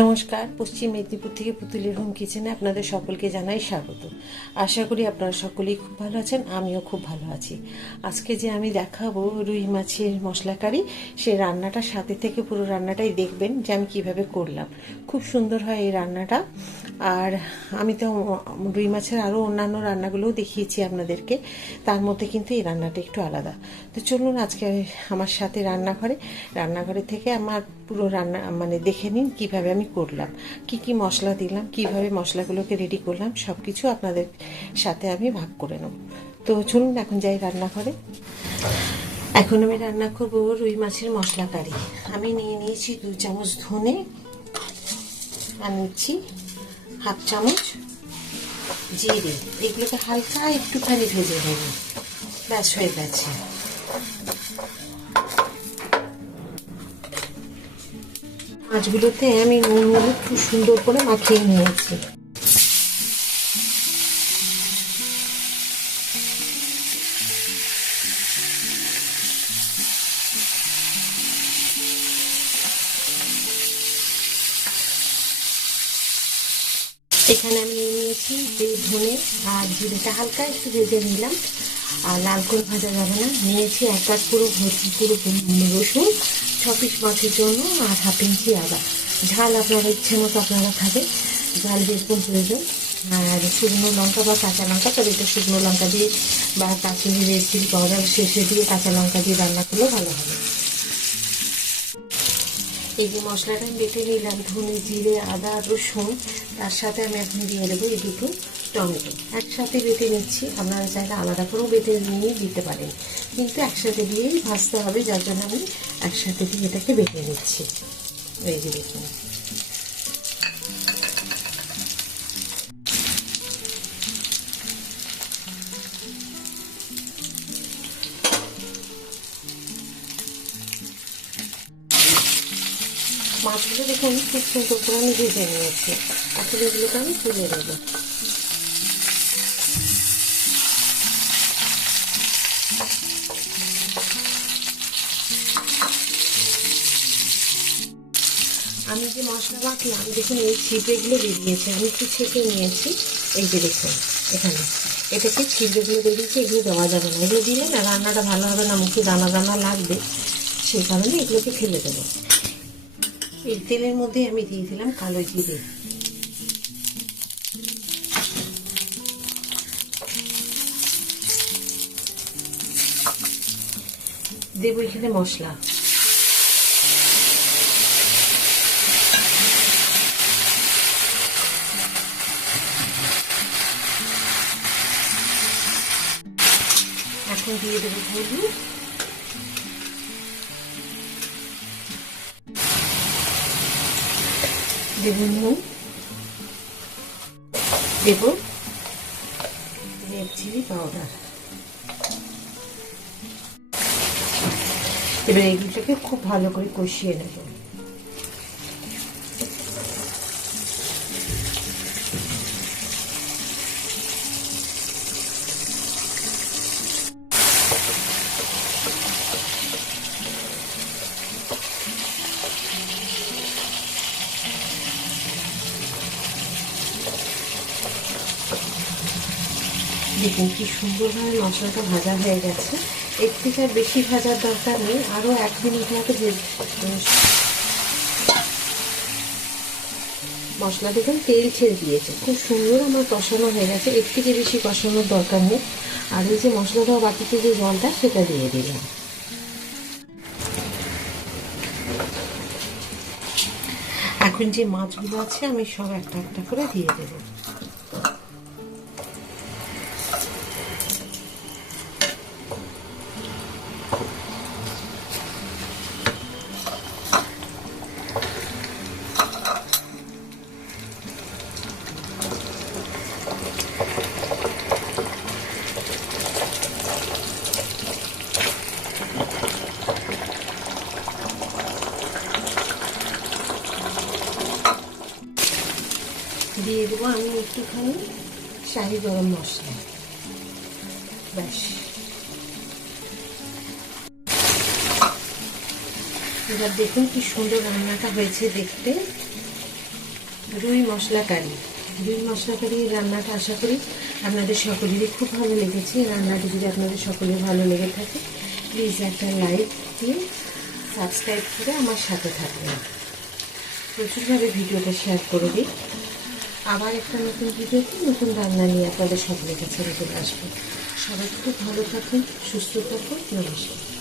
নমস্কার, পশ্চিম মেদিনীপুর থেকে পুতুলের হোম কিচেনে আপনাদের সকলকে জানাই স্বাগত। আশা করি আপনারা সকলেই খুব ভালো আছেন, আমিও খুব ভালো আছি। আজকে যে আমি দেখাবো রুই মাছের মশলা কারি সেই রান্নাটা সাথে থেকে পুরো রান্নাটাই দেখবেন যে আমি কীভাবে করলাম। খুব সুন্দর হয় এই রান্নাটা। আর আমি তো রুই মাছের আরও অন্যান্য রান্নাগুলোও দেখিয়েছি আপনাদেরকে, তার মধ্যে কিন্তু এই রান্নাটা একটু আলাদা। তো চলুন আজকে আমার সাথে রান্নাঘরে রান্নাঘরে থেকে আমার পুরো রান্না মানে দেখে নিন কীভাবে আমি করলাম, কি কি মশলা দিলাম, কীভাবে মশলাগুলোকে রেডি করলাম সব কিছু আপনাদের সাথে আমি ভাগ করে নেব। তো চলুন এখন যাই রান্নাঘরে। এখন আমি রান্না করব রুই মাছের মশলা কারি। আমি নিয়ে নিয়েছি দু চামচ ধনে, আর নিচ্ছি হাফ চামচ জিরে। এগুলোকে হালকা একটুখানি ভেজে নেব। ব্যাস, হয়ে গেছে। মাছগুলোতে আমি নুন হলুদ খুব সুন্দর করে মাখিয়ে নিয়েছি। এখানে আমি নিয়ে নিয়েছি যে ধনে আর জিরেটা হালকা একটু ভেজে নিলাম। আর লাল করে ভাজা যাবে না। নিয়েছি এক কাপ পুরো ভর্তি পুরো রসুন। ছ পিস মাছের জন্য আর হাফ ইঞ্চি আদা ঝাল আপনারা ইচ্ছে মতো আপনারা খাবেন। ঝাল যেরকম প্রয়োজন আর শুকনো লঙ্কা বা কাঁচা লঙ্কা, তবে এটা শুকনো লঙ্কা দিয়ে বা কাশ্মীরি রেড চিলি পাউডার শেষে দিয়ে কাঁচা লঙ্কা দিয়ে রান্না করলেও ভালো হবে। এই যে মশলাটা আমি বেটে নিলাম, ধনে জিরে, আদা, রসুন, তার সাথে আমি এখন দিয়ে দেবো এই দুটো টমেটো। একসাথে বেটে নিচ্ছি, আপনারা চাইলে আলাদা করেও বেটে নিয়ে দিতে পারেন। কিন্তু একসাথে দিয়েই ভাজতে হবে, যার জন্য আমি একসাথে দিয়ে এটাকে বেটে নিচ্ছি। এই যে দেখুন। মাছগুলো দেখুন, খুব সুন্দর করে আমি ভেজে নিয়েছি। এখন এগুলোকে আমি তুলে দেবো আমি যে মশলা বাটলাম দেখুন এই ছিপেগুলো বেরিয়েছে। আমি একটু ছেঁকে নিয়েছি। এই যে দেখুন, এখানে। এটাকে ছিপেগুলো বেরিয়েছে, এগুলো দেওয়া যাবে না। এগুলো দিলে না রান্নাটা ভালো হবে না, মুখে দানা দানা লাগবে। সেই কারণে এগুলোকে ফেলে দেবো। এই তেলের মধ্যে আমি দিয়ে দিলাম কালো জিরে। দেবো এখানে মশলা। এখন দিয়ে দেবো হলুদ। দেব নুন। দেব রেড চিলি পাউডার। এবার এগুলোকে খুব ভালো করে কষিয়ে নেব। দেখুন কি সুন্দরভাবে মশলাটা ভাজা হয়ে গেছে। এর থেকে আর বেশি ভাজার দরকার নেই, আরও এক মিনিট মতো মশলা দেখুন, তেল ছেড়ে দিয়েছে। খুব সুন্দর আমার কষানো হয়ে গেছে এর থেকে বেশি কষানোর দরকার নেই। আর এই যে মশলা দেওয়া বাটিতে যে জলটা, সেটা দিয়ে দিলাম। এখন যে মাছগুলো আছে, আমি সব একটা একটা করে দিয়ে দেবো দিয়ে দেবো আমি একটুখানি শাহি গরম মশলা। ব্যাস। এবার দেখুন কি সুন্দর রান্নাটা হয়েছে দেখতে। রুই মশলা কারি। রুই মশলা কারি রান্নাটা আশা করি আপনাদের সকলেরই খুব ভালো লেগেছে। রান্নাটি যদি আপনাদের সকলের ভালো লেগে থাকে প্লিজ একটা লাইক দিয়ে সাবস্ক্রাইব করে আমার সাথে থাকবেন। প্রচুরভাবে ভিডিওটা শেয়ার করে দিই আবার একটা নতুন ভিডিওতে নতুন রান্না নিয়ে আপনাদের সকলের কাছে চলে আসব। সবাই খুব ভালো থাকুন, সুস্থ থাকুন, নমস্কার।